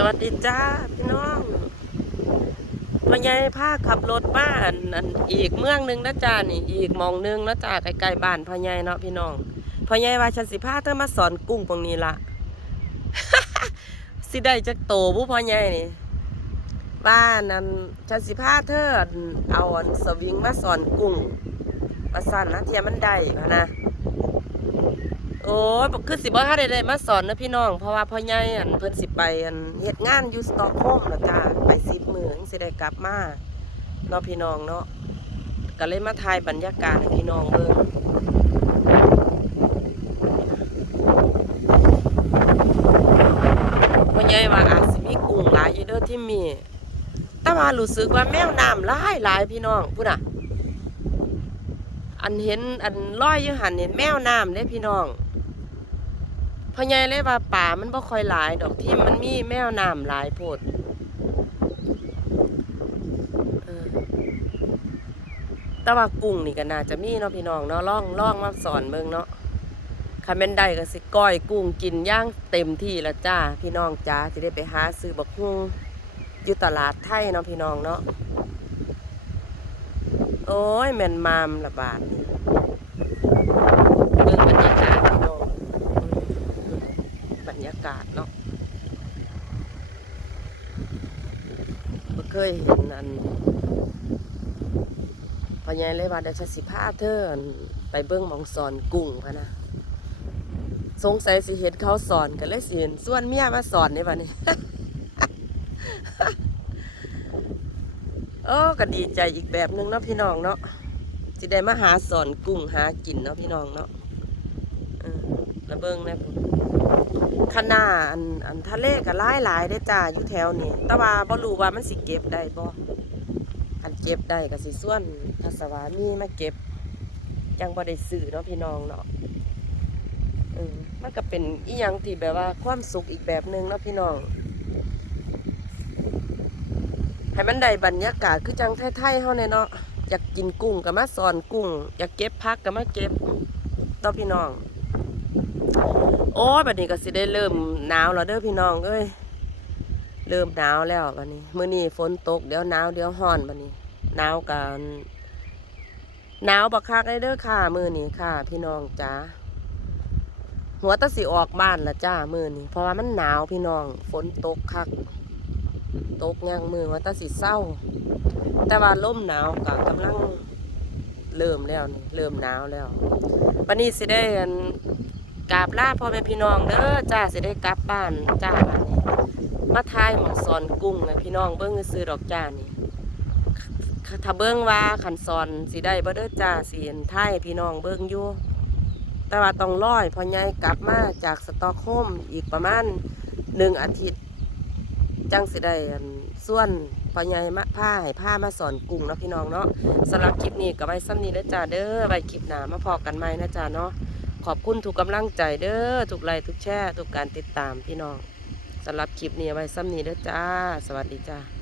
สวัสดีจ้าพี่น้องพ่อใหญ่พาขับรถมานอันอีกเมืองหนึงนะจ้านี่อีกมองหนึงนะจ้าใกล้ๆบ้านพ่อใหญ่เนาะพี่น้องพ่อใหญ่ว่าฉันสิพาเธอมาสอนกุ้งตรงนี้ละสิได้จักโตบุพ่อใหญ่นี่ว่านนั้นฉันสิพาเธอเอาสวิงมาสอนกุ้งว่าสั่นนะเทียมันได้พะนะ โอ้ยคือสิบ่าได้ได้มาสอนนะพี่น้อง เพราะว่าพ่อใหญ่อันเพิ่นสิไปอันเฮ็ดงานอยู่สตอกโฮล์มนะจ้าไป10มื้องสิได้กลับมาเนาะพี่น้องเนาะก็เลยมาถ่ายบรรยากาศให้พี่น้องเบิ่งพ่อใหญ่ว่าอาจสิมีกุ้งหลายอยู่เด้อที่มีแต่ว่ารู้สึกว่าแมวน้ำหลายหลายพี่น้องพุ่นน่ะ อันเห็นอันลอยอยู่หันเห็นแมวน้ำเด้พี่น้อง พ่อใหญ่เลยว่าป่ามันบ่ค่อยหลาย ดอกที่มันมีแมวน้ำหลายโพดแต่ว่ากุ้งนี่ก็น่าจะมีเนาะพี่น้องเนาะล่องล่องมาสอนเบิ่งเนาะคันแม่นได้ก็สิก้อยกุ้งกินย่างเต็มที่ล้วจ้า พี่น้องจ้าสิได้ไปหาซื้อบักฮุ่งอยู่ตลาดไทยเนาะพี่น้องเนาะโอ้ยแม่นมามละบาทนี่เบิ่งบรรยากาศพี่น้องอืมบรรยา กาศเนาะบ่เคยเห็นอันพอใหญ่เลยว่าเดี๋ยวจะสิพาเธออั่นไปเบิ่งมองสอนกุ้งพะนะสงสัยสิเห็นเขาสอนกันเลยสิเห็นส่วนเมียมาสอนในวันนี้โอ้ก็ดีใจอีกแบบหนึงเนาะพี่น้องเนาะสิได้มาหาสอนกุ้งหากินเนาะพี่น้องเนาะ เออแล้วเบิงนะพุ่นขนาอันอันทะเลก็หลายหลายได้จ้าอยู่แถวนี้แต่ว่าบ่รู้ว่ามันสิเก็บได้บ่อันเก็บได้ก็สิส่วนทัศวามีมาเก็บยังบ่ได้ซื้อเนาะพี่น้องเนาะเออมันก็เป็นอีหยังที่แบบว่าความสุขอีกแบบหนึงเนาะพี่น้องให้มันได้บรรยากาศคือจังไทยๆเฮาเนี่ยเนาะอยากกินกุ้งก็มาสอนกุ้ง อยากเก็บพักก็มาเก็บต่อพี่น้อง โอ้ยบัดนี้ก็สิได้เริ่มหนาวแล้วเด้อพี่น้องเอ้ยเริ่มหนาวแล้วบัดนี้มื้อนี้ฝนตกเดี๋ยวหนาวเดี๋ยวร้อนบัดนี้หนาวกันหนาวบักคักเลยเด้อค่ะมื้อนี้ค่ะ พี่น้องจ้าหัวตะสิออกบ้านละจ้ามื้อนี้เพราะว่ามันหนาวพี่น้อง ฝนตกคักตกย่างมือว่าตาสิเศร้า แต่ว่าลมหนาวก็กำลังเริ่มแล้วนี่เริ่มหนาวแล้ววันนี้สิได้อัน กราบลาพ่อแม่พี่น้องเด้อจ้าสิได้กลับบ้านจ้าบ้านนี้มาทายหมองสอนกุ้งนะพี่น้องเบิ้งซื้อดอกจ้านี่ถ้าเบิ้งว่าขันสอนสิได้บ่เด้อจ้าสิเห็นไทยพี่น้องเบิ้งอยู่แต่ว่าต้องร้อยพ่อใหญ่กลับมาจากสตอกโฮมอีกประมาณหนึ่งอาทิตย์ จังสิได้ส่วนพ่อใหญ่มาผ้าให้ผ้ามาสอนกุ้งเนาะพี่น้องเนาะสำหรับคลิปนี้ก็ไว้ซ้ำนี้นะจ้าเด้อไว้คลิปหน้ามาพอกันใหม่นะจ้าเนาะ ขอบคุณทุกกำลังใจเด้อทุกไลค์ทุกแชร์ทุกการติดตามพี่น้องสำหรับคลิปนี้ไว้ซ้ำนี้เด้อจ้า สวัสดีจ้า